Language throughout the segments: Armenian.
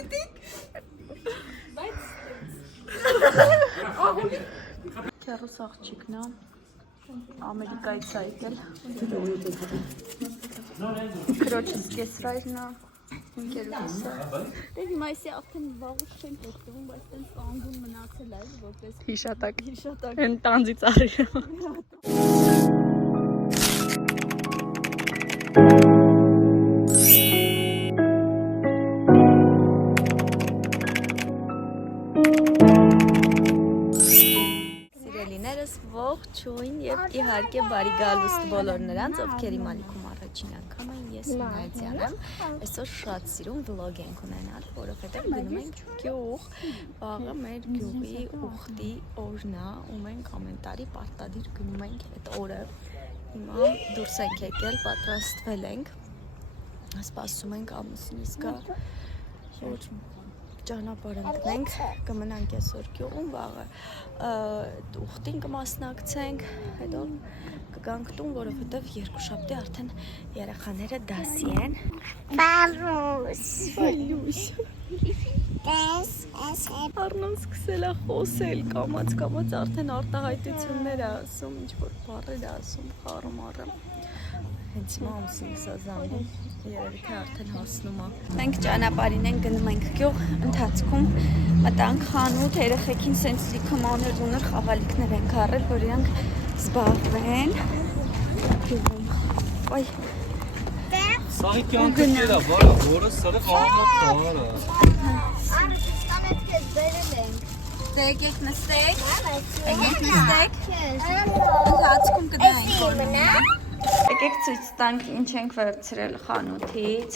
տիտիկ։ Քեռուս աղջիկն է Ամերիկայից եկել։ Քրոջս կեսրայրն է, ընկերուհուսը։ Դե հիմա էսի արդեն վաղուց չեն օգտվում, բայց տենց կանգուն մնացել է, որպես հիշատակ։ Հեն տանձի ծառերը։ Ողջույն եւ իհարկե բարի գալուստ բոլոր նրանց, ովքեր իմ ալիքում առաջին անգամ են, ես Նադյան եմ։ Այսօր շատ սիրում վլոգ ենք ունենալ, որովհետեւ գնում ենք գյուղ, վաղը մեր գյուղի ուխտի օրն է, ու մենք ամեն տարի պարտադիր գնում ենք այդ օրը։ Հիմա դուրս ենք եկել, պատրաստվել ենք, սպասում ենք ամուսինիս գա, որ ճանապարհ ընկնենք, կմնանք այսօր գյուղում, վաղը ուխտին կմասնակցենք, հետո կգանք տուն, որովհետև երկուշաբթի արդեն երեխաները դասի են։ Բարուս։ Առնոն սկսել է խոսել, կամաց արդեն արտահայտություններ է ասում, ինչ-որ բառեր է ասում, խառում առը։ Հենց հիմա ամուսինս է զանգում, երևի թե արդեն հասնում է։ Մենք ճանապարհին ենք, գնում ենք գյուղ, ընթացքում մտանք խանութ, երեխեքին սենց լիքը մանր խաղալիքներ ենք առել, որ իրանք զբաղվեն գյուղում։ Ոյ։ Սաղի կյանքը կերա, բարը, որը սրը խաղամոտ կարը։ Արը շստանետ կեզ բերել ենք։ Դե եկեք նստեք, ընթացքում կդայինք որնումնա։ Եկեք ցույց տանք ինչ ենք վերցրել խանութից,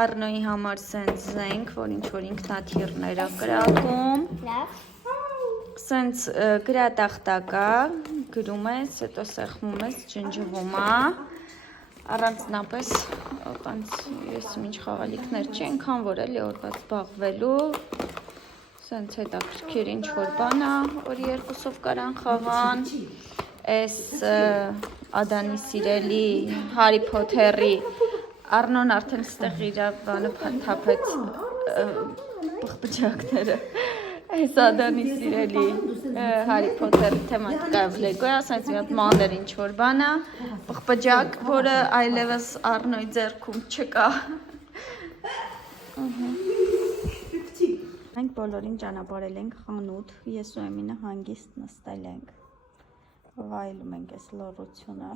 Առնոյի համար սենց զենք, որ ինչ-որ ինքնաթիռներ է կրակում, սենց գրատախտակա, գրում ես, հետո սեղմում ես, ջնջվում է, առանձնապես, ես ինչ խաղալիքներ չի ենքան, որ էլի օրված զբաղվելու, սենց հետաքրքիր ինչ-որ բան է, որ երկուսով կարան խաղան, Այս Ադանի սիրելի Հարի Փոթերի Առնոն արդեն ստեղ իր բանը թափեց բխբջակները Այս Ադանի սիրելի Հարի Փոթերի թեմատիկայով լեգո է, ասենց մի հատ մանր ինչ-որ բան է, բխբջակ, որը այլևս Առնոյի ձեռքում չկա։ Մենք բոլորին ճանապարհել ենք խանութ, ես ու Էմինը հանգիստ նստել ենք։ Վայելում ենք այս լոռությունը,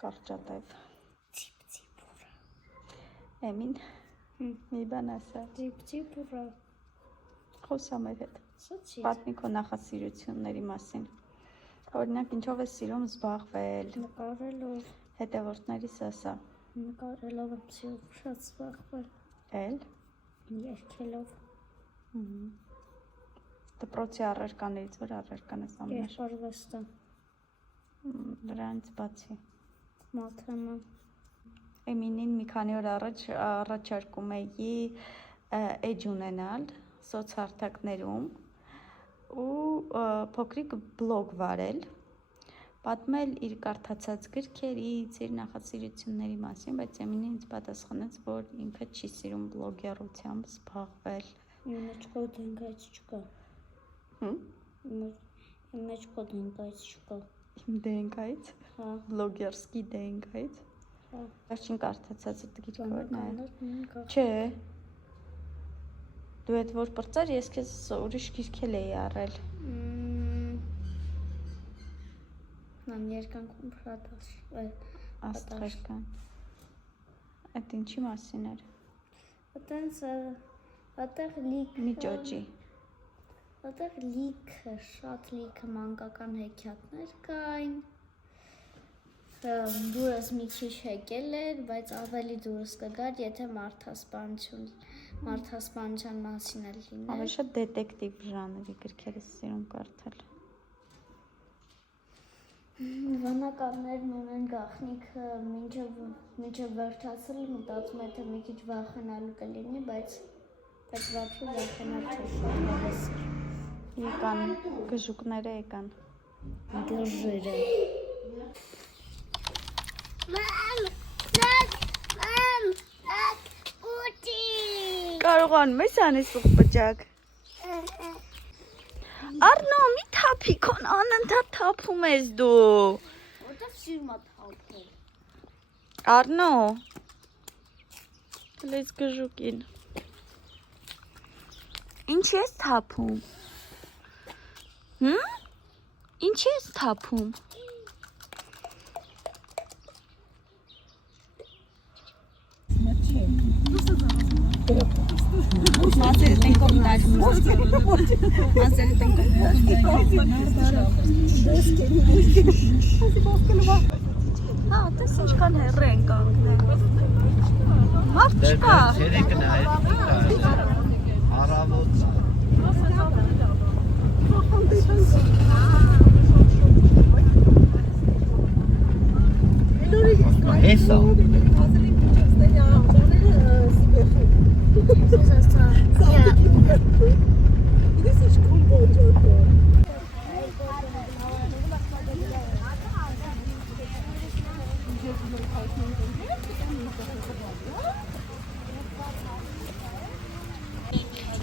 կարճատև, Էմին, մի բան ասա, խոսա մեր հետ, պատմի քո նախասիրությունների մասին, օրինակ ինչով ես սիրում զբաղվել, նկարելով, հետևորդներիս ասա, նկարելով եմ սիրում շատ զբաղվել, էլ, երգելով, դպրոցի առարկաներից որ առարկան ես ամենաշ Երկարվեստը դրանից բացի Մաթեմը Էմինին մի քանի օր առաջ առաջարկում էի էջ ունենալ սոցհարթակներում ու փոքրիկ բլոգ վարել պատմել իր կարդացած գրքերից, իր նախասիրությունների մասին, բայց Էմինին ինձ պատասխանեց, որ ինքը չի սիրում բլոգերությամբ զբաղվել Իմ մեջ քո դենգայից չկա Իմ մեջ քո դենգայից չկա Իմ դենգայից? Հա Բլոգերսկի դենգայից? Հա Վերջին կարդացածը գիրքորն է Չէ Դու այդ որ պրծար, ես քեզ ուրիշ գիրք էլ էի առել Ման երկանքում Աստղերկան Այդ ինչի մասին էր? Ատեղ լիքը Միջոճի Ատեղ լիքը, շատ լիքը մանկական հեքիաթներ կային Դուրս մի քիչ հեկել էր, բայց ավելի դուրս կգար, եթե մարդասպանության մասին էլ լիներ Ավելի շատ դետեկտիվ ժանրի գրքեր ես սիրում կարդալ Վանականներն ունեն գաղտնիքը մինչև վերջացել մտածում է թե մի քիչ վախենալու կլինի, բայց վաճի վախենալ չէ շատ հավես Եկան, գժուկները եկան Գժերը Մամ, ուտի չկարողանում ես անես ուղպճակ։ Արնո, մի թափի քոն անընդհատ թափում ես դու։ Որտեվ սիրում է թափել։ Արնո։ Լես գժուկին։ Ինչ ես թափում։ Հմ? Ինչ ես թափում։ Մազերը տեն կոմտար։ Մազերը տեն կոմտար։ Հա, տես ինչքան հեռ են կանգնել։ Մարդ չկա։ Հեսա։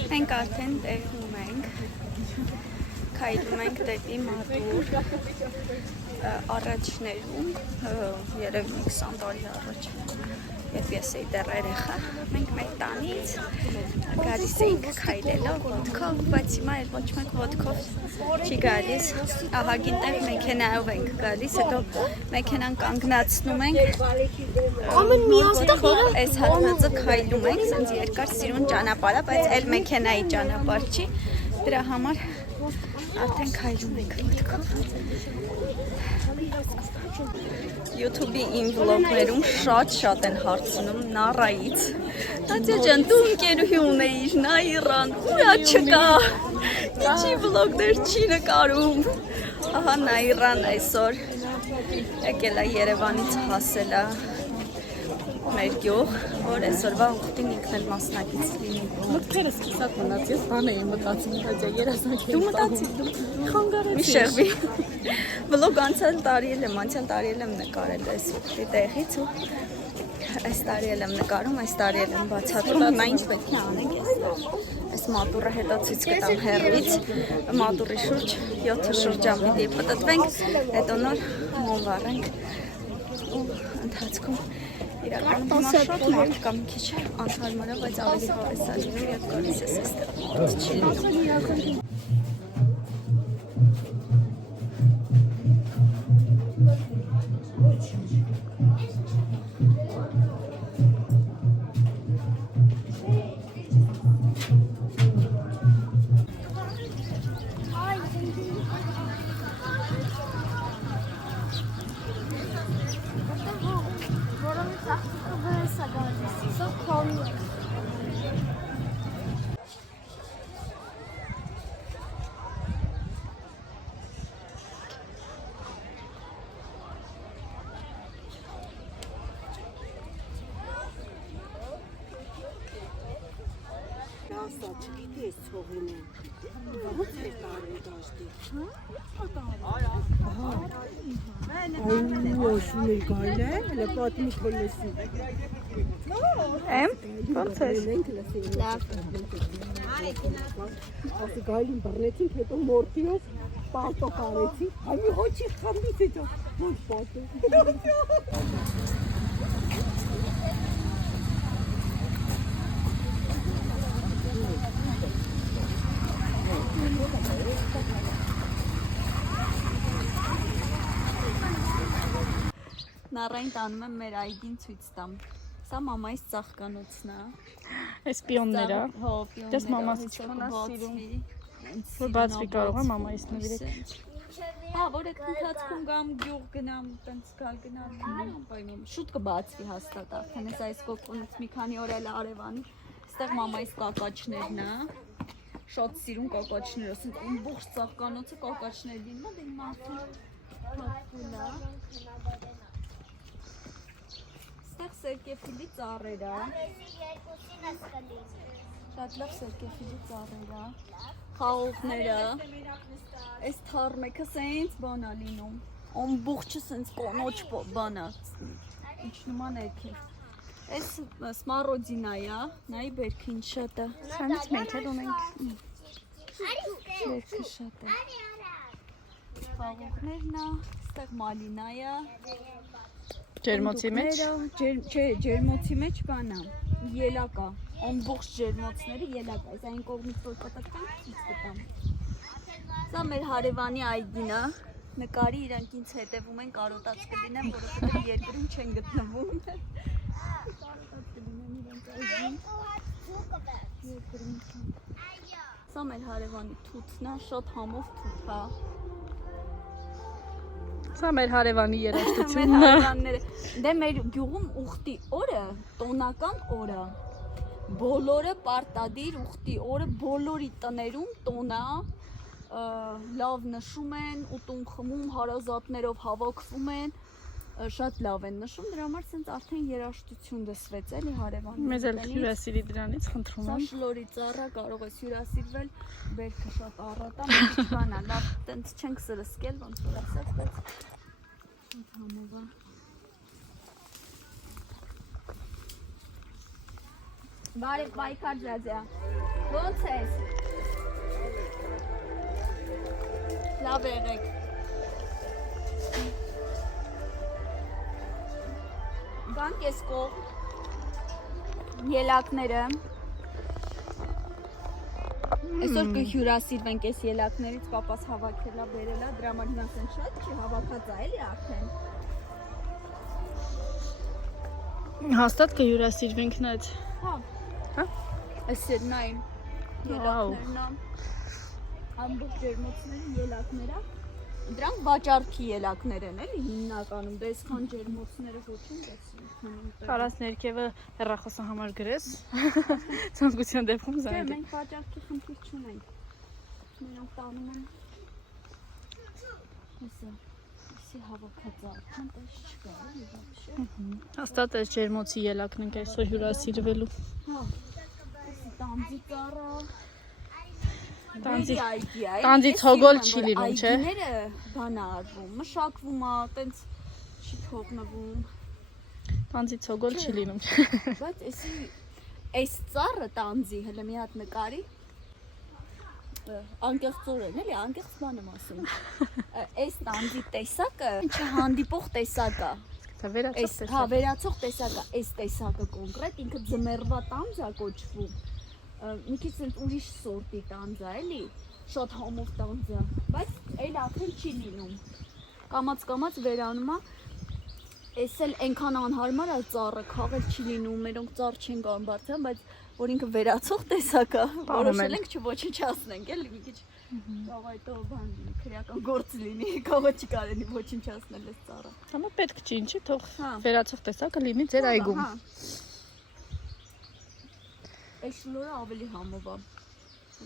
Մենք արդեն տեղում ենք, քայլում ենք դեպի մատուր առաջներում, երևի 20 տարի առաջ, երբ ես էի դեռ երեխա, մենք մեր տանից գալիս էինք քայլելով ոտքով, բայց հիմա էլ ոչ մեկ ոտքով չի գալիս, ահագին տեղ մեքենայով ենք գալիս, հետո մեքենան կանգնացնում ենք, ոտքով այս հատվածը քայլում ենք, սենց երկար սիրուն ճանապարհ է, բայց էլ մեքենայի ճանապարհ չի, դրա համար արդեն քայլում ենք ոտքով։ YouTube-ի իմ վլոգներում շատ են հարցնում Նարայից։ Նատյա ջան, դու ընկերուհի ունեիր, նա Իրան, ուրա չկա, ինչի վլոգներ չի նկարում։ Ահա Նաիրան այսօր եկել է Երևանից հասել է մեր գյուղ, որ այսօրվա ուխտին ինքն էլ մասնակից լինի։ Մտքերս կիսատ մնաց, ես բան էի մտածում, հաճա երազանք Դու մտածիր, դու խանգարեցիր։ Մի շեղվի։ Վլոգ անցյալ տարի եմ նկարել այս ուխտի տեղից ու այս տարի եմ նկարում, այս տարի եմ բացատրում, հիմա ինչ պետք է անենք այս մատուրը հետո ցույց կտամ հեռվից, մատուրի շուրջ 7 շրջան պիտի պտտվենք, հետո նոր մոմ վառենք ու ընթացքում իրականում հիմա շատ մարդ կամ քիչ անհարմար է, բայց ավելի հավես է լինում, երբ գալիս ես այստեղ մարդ չի լինում։ Չգիտես ցողին է։ Ո՞նց է տարի դաշտի։ Այո, գայլ է, հələ պատմի քոլեսի։ Էմ, ո՞նց է։ Լավ։ Ասի գայլին բռնեցինք, հետո մորթիով պարտո կարեցինք։ Այո, հոչի խմբից հետո ոչ պարտո։ Նարային տանում եմ մեր այգին ցույց տամ։ Սա մամայիս ծաղկանոցն է։ Այս պիոնները, Հո, դες մամաս ինչքան սիրում։ որ բացվի կարող է մամայիս նվիրեք։ Հա, որ այդ ընթացքում գամ գյուղ գնամ, տենց գնամ, անպայման շուտ կբացվի հաստատ արդեն այս կոկոնից մի քանի օր էլ Արևանի, այստեղ մամայիս կակաչներն է, շատ սիրուն կակաչներ, ասենք ումբողջ ծաղկանոցը կակաչներ լինում է, դե մարդու թափվում է։ Այստեղ սերկեֆիլի ծառեր է։ Շատ լավ սերկեֆիլի ծառեր է։ Խաղողները, այս թարմեքը սենց բան է լինում, ամբողջը սենց կոնոչ բան է, ինչ նման էքի, Այս սմարոդինա է, նայի բերքը ինչ շատ է։ Սրանից մենք էլ ունենք։ Բերքը շատ է։ Խաղողներն է, այստեղ մալինա է։ Ջերմոցի մեջ։ Չէ, ջերմոցի մեջ բան է, ելակ է։ Ամբողջ ջերմոցները ելակ է։ Այս այն կողմից որ պատկան, ցույց կտամ։ Սա մեր հարևանի այգին է։ Նկարի իրանք ինձ հետևում են, կարոտած կլինեմ, որովհետև երկրում չեն գտնվում։ Սա մեր հարևանի թութն է, շատ համով թութ է։ Սա մեր հարևանի Մեր երաժշտությունն է։ հարևանները, դե մեր գյուղում ուխտի օրը, տոնական օրը, բոլորը պարտադիր ուխտի օրը բոլորի տներում տոնա, լավ նշում են, ուտում խմում, հարազատներով հավաքվում են, շատ լավ են նշում, դրա համար սենց արդեն երաժշտություն դսվեց էլի հարևանների։ Մեզ էլ հյուրասիրի դրանից խնդրում Սա եմ։ շլորի ծառա, կարող ես հյուրասիրվել, բերքը շատ առատ է, մի բան է, լավ, տենց չենք սրսկել, ոնց որ ասած, բայց շատ համով է։ Բարև պայքար ջաջա, ոնց ես։ Լավ եղեք։ Գանք ես կողմ, ելակները, այսօր կհյուրասիրվենք այս ելակներից, պապաս հավաքելա, բերելա, դրա համար հիմա սեն շատ չի հավաքած է էլի արդեն։ Հաստատ կհյուրասիրվենք նայց։ Հա, այսերն այն ելակներն է, ամբողջ ջերմոցները ելակները, դրանք վաճառքի ելակներ են էլի հիմնականում, դե այսքան ջերմոցները ոչինչ տեսնում։ Կարաս ներքևը հեռախոսը համար գրես։ Ցանկության դեպքում Չէ, զանգ։ մենք վաճառքի խնդիր չունենք։ Նրանք տանում են։ Հեսա հավաքած արդեն տես չկա, էլի вообще։ Հաստատ այս ջերմոցի ելակն ենք այսօր հյուրասիրվելու։ Հա։ Էսի տանձի ծառա։ Տանձի ցոգոլ չի լինում, չէ։ Այգիները բան է արվում, մշակվում է, տենց չի թողնվում։ Տանձի ցոգոլ չի լինում։ Բայց էսի այս ծառը տանձի, հələ մի հատ նկարի։ Անկեղծորեն, էլի, անկեղծ բան եմ ասում։ Այս տանձի տեսակը չհանդիպող տեսակ է։ Դա վերացող տեսակ։ Հա, վերացող տեսակ է, այս տեսակը կոնկրետ ինքը ձմեռվա տանձ է կոչվում։ Մի քիչ sense ուրիշ սորտի տանձ է, էլի, շատ համով տանձ է, բայց այլ արդեն չի լինում։ Կամած վերանում է, էս էլ այնքան անհարմար է ծառը, քաղել չի լինում, մերոնք ծառ չեն կարող բարձրան, բայց որ ինքը վերացող տեսակ է, որոշել ենք չոչնչացնենք, էլի, մի քիչ կարող այդ բան քրեական գործ լինի, կարող չի կարելի ոչնչացնել այս ծառը։ Համա պետք չի, ինչի, թող Հա։ վերացող տեսակը լինի ձեր այգում։ Այս շլորը ավելի համով է։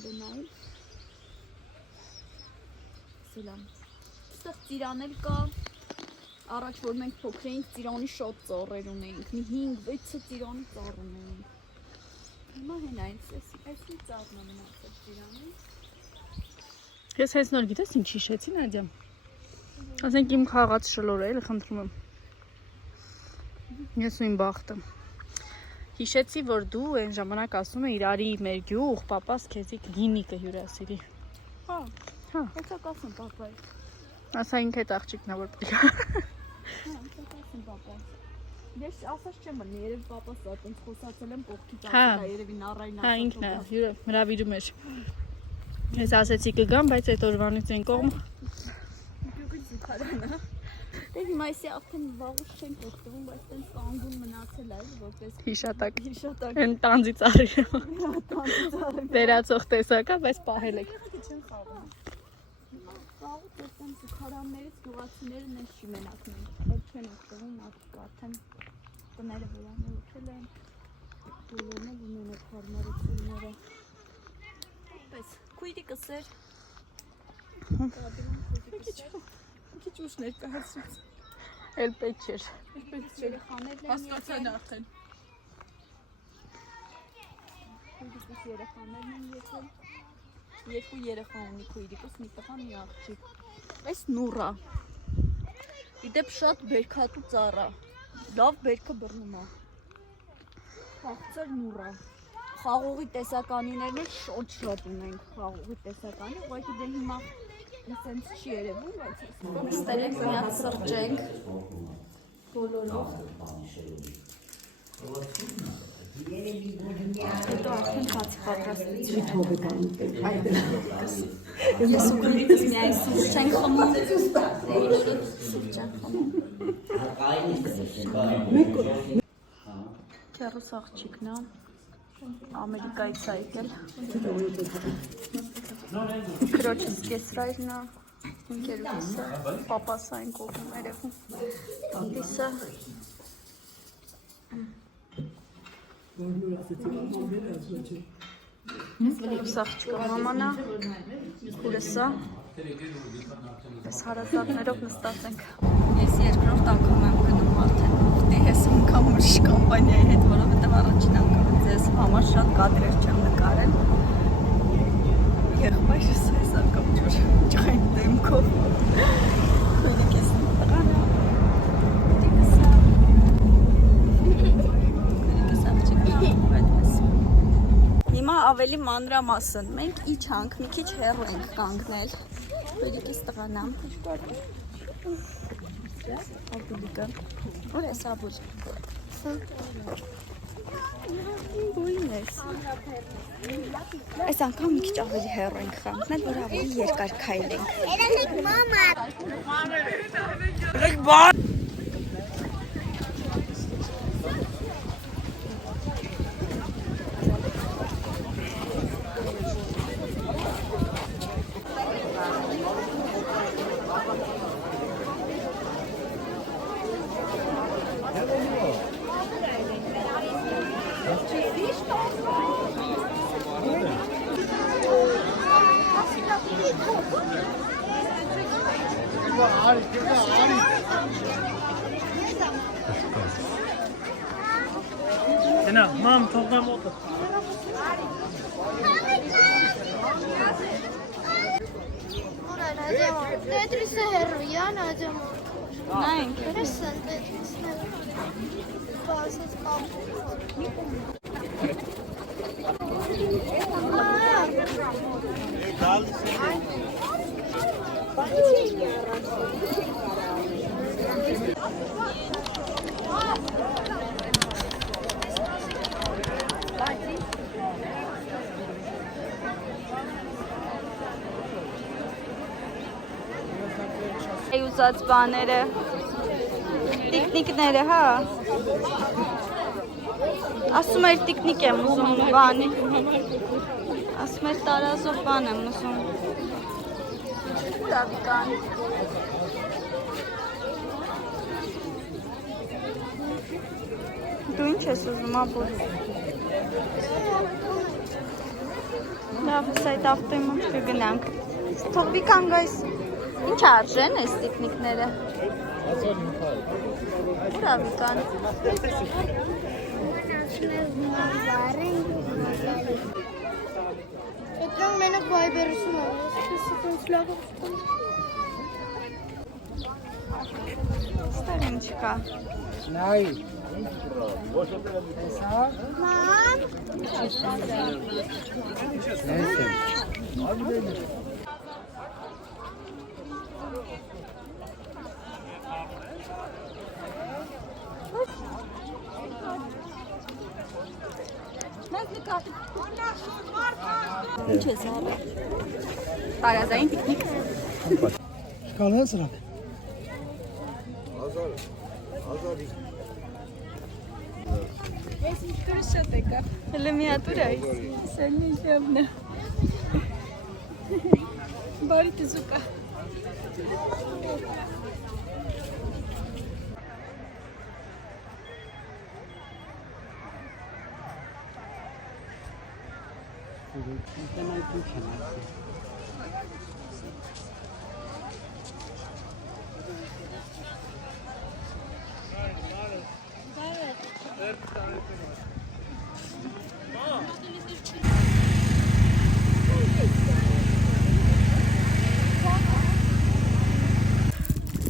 Դենայ։ Սելամ։ Այստեղ ծիրանել կա։ Առաջ որ մենք փոքր էինք, ծիրանի շատ ծառեր ունեինք։ Մի 5-6 ծիրանի ծառ ունեինք։ Հիմա հեն այսի ծառն է մնացել ծիրանի։ Ես հենց նոր գիտես ինչ հիշեցի, Նադյա։ Ասենք իմ խաղաց շլորը, էլի խնդրում եմ։ Ես ու իմ բախտը։ Հիշեցի, որ դու այն ժամանակ ասում ես իրարի մեր գյուղ, պապաս քեզի գինի կհյուրասիրի։ Հա։ Հա։ Հեսա կասեմ պապայ։ Ասա ինքը այդ աղջիկն է որ պետք է։ Հա, հեսա կասեմ պապայ։ Ես ասած չեմ, երևի պապաս այդպես խոսացել եմ կողքից ասել, երևի նառային Հա, ինքն է, հրավիրում էր։ Ես ասեցի կգամ, բայց այդ օրվանից այն կողմ։ Դե հիմա այսի արդեն վաղուց չենք օգտվում, բայց տենց կանգուն մնացել է, որպես Հիշատակ։ հիշատակ։ Այն տանձի ծառի։ Տանձի ծառը։ Վերացող տեսակա, բայց պահել եք։ Չեն խաղում։ Վաղուց այդտեղ զուգարաններից գյուղացիները նես չի մենակ մենք։ Այդ չեն օգտվում, արդեն տները վերանորոգել են։ Բոլորն էլ ունեն այդ հարմարությունները։ Պես քույրիկս էր։ Քիչ ուշ ներկայացրեց։ Էլ պետք չէր։ Երեխաներն են Հասկացան արդեն։ քույրիկս երեխաներն են եկել։ Երկու երեխա ունի քույրիկս, մի տղա, մի աղջիկ։ Այս նուռա։ Իդեպ շատ բերքատու ծառա։ Լավ բերքը բռնում է։ Քաղցր նուռա։ Խաղողի տեսականիներն էլ շատ ունենք խաղողի տեսականի, ուղղակի դե հիմա սենց չի երևում, բայց Ստերենք միած սրճենք բոլորով։ Հետո արդեն հացի պատրաստություն Ես ու գրիկս միայն սուրճ ենք խմում։ Սուրճ ենք խմում։ Քեռուս աղջիկն է, Ամերիկայից է եկել։ Քրոջս կեսրայրն է, ընկերուհիսը, պապասը այն կողմում երևում, տատիսը։ Քրոջս աղջիկը մաման է, քուրսը, այս հարազատներով նստած ենք։ Ես երկրորդ անգամ եմ գնում արդեն ուղտի, ես անգամ ուրիշ կոմպանիայի հետ, որովհետև առաջին անգամ ձեզ համար շատ կադրեր չեմ նկարել։ Եղբայրս այս անգամ ջղային դեմքով։ Քույրիկ ես տղան է, դիկս է, քույրիկս աղջիկն է, այդպես։ Հիմա ավելի մանրամասն, մենք իջանք, մի քիչ հեռու ենք կանգնել։ Քույրիկս տղան է։ Աբուլիկը, որ ես աբուլ։ Բույն ես։ Այս անգամ մի քիչ ավելի հեռու ենք կանգնել, որ ավելի երկար քայլենք։ Երեխեք մամա։ Ena, mam, toplam otur. Tetris'e herruyan acaba. Նայենք։ Տեսան Tetris'e բացած Ուզած բաները, տիկնիկները, հա։ Ասում էր տիկնիկ եմ ուզում բանի։ Ասում էր տարազով բան եմ ուզում։ Դավիկան։ Դու ինչ ես ուզում, աբուր։ Լավ, ես այդ ավտոյի մոտ կգնանք։ Թողվի կանգայս։ Ինչ արժեն այս տիկնիկները։ Ուր ավիկան։ Էդրան մենակ վայբերություն է, ես լավ Ստեղ ինչ կա։ Նայ։ Մամ։ Ինչ ես արել։ Տարազային տիկնիկ։ Շկալա է սրանք։ Ես ինչ կրը շատ եկա։ Հələ միատուր այս։ Սելնի ժամն է։ Բարի տզուկա։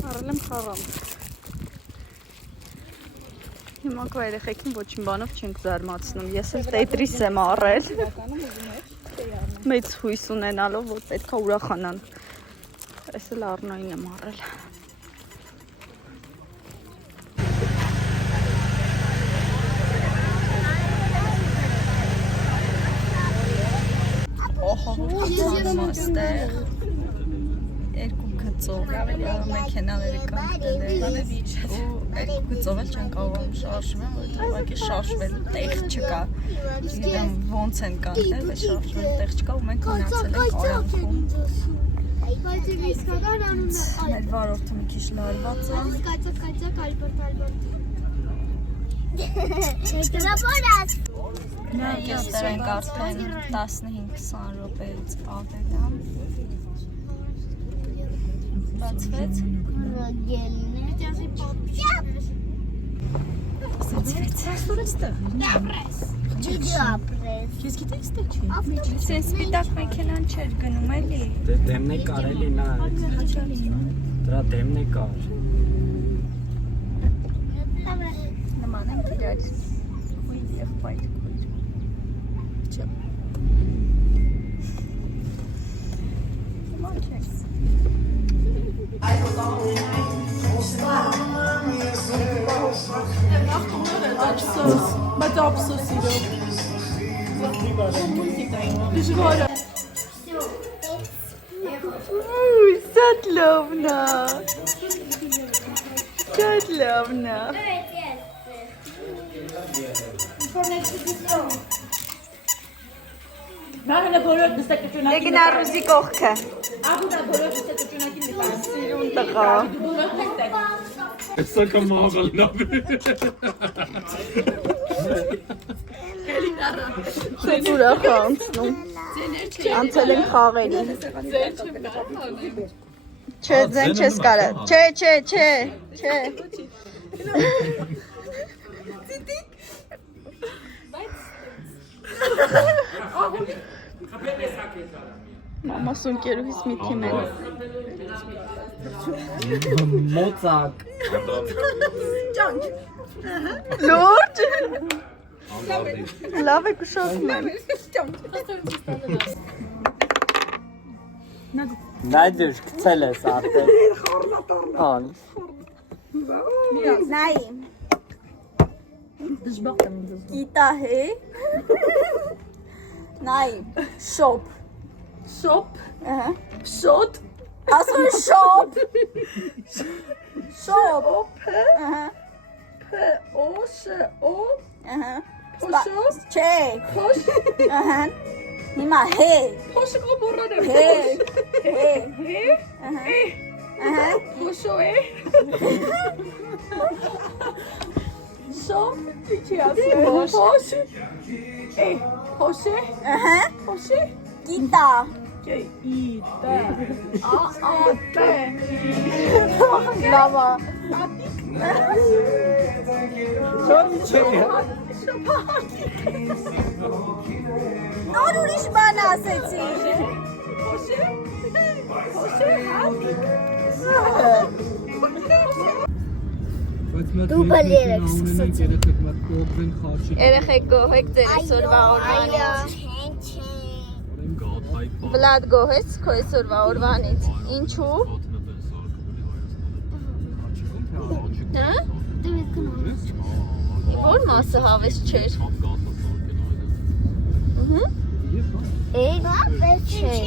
Առել եմ խառամ։ Հիմա կա երեխեքին ոչինչ բանով չենք զարմացնում։ Ես էլ Tetris եմ առել։ Մեծ հույս ունենալով, որ պետք է ուրախանան։ Ես էլ առնային եմ առել։ Մաստեղ երկու գծով մեքենաները կանգնել ու երկու գծով էլ չեն կարողանում շարժվել, որովհետև ուղղակի շարժվելու տեղ չկա։ Չգիտեմ ոնց են կանգնել, բայց շարժվելու տեղ չկա ու մենք մնացել ենք արանքում։ Մեր վարորդը մի քիչ լարված է։ Մենք այստեղ ենք արդեն 15-20 րոպեից ավել է։ Բացվեց։ Սենց սպիտակ մեքենան չէր գնում էլի։ Դեմն է կարելի նա դրա դեմն է կար։ Նման ենք իրար։ Քույր եւ պայթ քույր։ Չէ։ Նման չէ։ Բայց ափսոս իրոք։ Դժվար է։ Շատ լավն է։ Շատ լավն է։ Նահանը բոլոր նստակությունակին։ Եկին առուզի կողքը։ Աբուդա բոլոր նստակությունակին նկարում։ Սիրուն տղա։ Բոլոր նստակ։ Սա կմաղալնա։ Շատ ուրախ է անցնում։ Անցել ենք խաղերի։ Չէ, ձեն չես կարա։ Չէ։ Մամաս ընկերուհիս մի թիմ են։ Մոծակ։ Լուրջ։ Լավ է կուշակում եմ։ Նայդուշ գցել ես արդեն։ Ան։ Նայիմ։ Գիտա հե։ Նայիմ։ Շոպ։ Շոպ։ Ահա։ Շոտ։ Ասում շոպ։ Շոպ։ Ահա։ Օ։ Ահա։ Փոշո։ Չէ։ Փոշ։ Ահա։ Հիմա հե։ Փոշը կոմորան է։ Հե։ Հե։ Հե։ Ահա։ Ահա։ Փոշո է։ Շոպ։ Չի ասել։ Փոշ։ Է։ Փոշը։ Ահա։ Փոշը։ Գիտա։ Գիտա։ Ա։ Լավա։ Նոր ուրիշ բան ասեցի։ Դու բալ երեք սկսեցի։ Երեխեք գոհեք ձեր այսօրվա օրվանից։ Վլադ գոհես քո այսօրվա օրվանից։ Ինչու՞։ Հա։ Դու եկնոց։ Որ մասը հավես չէր։ Չէ։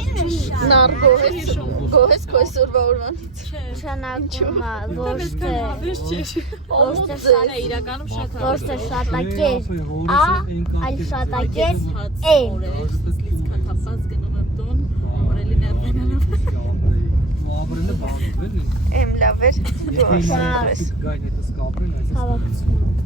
Նար գոհես քո այսօրվա օրվանից։ Նշանակում է ոչ թե իրականում շատ ոչ թե շատակեր ա, այլ շատակեր է։ քաթապած գնում եմ տուն, օրելի ներվենալով։ Եմ լավ էր։ Դու ասես։ Հավաքություն։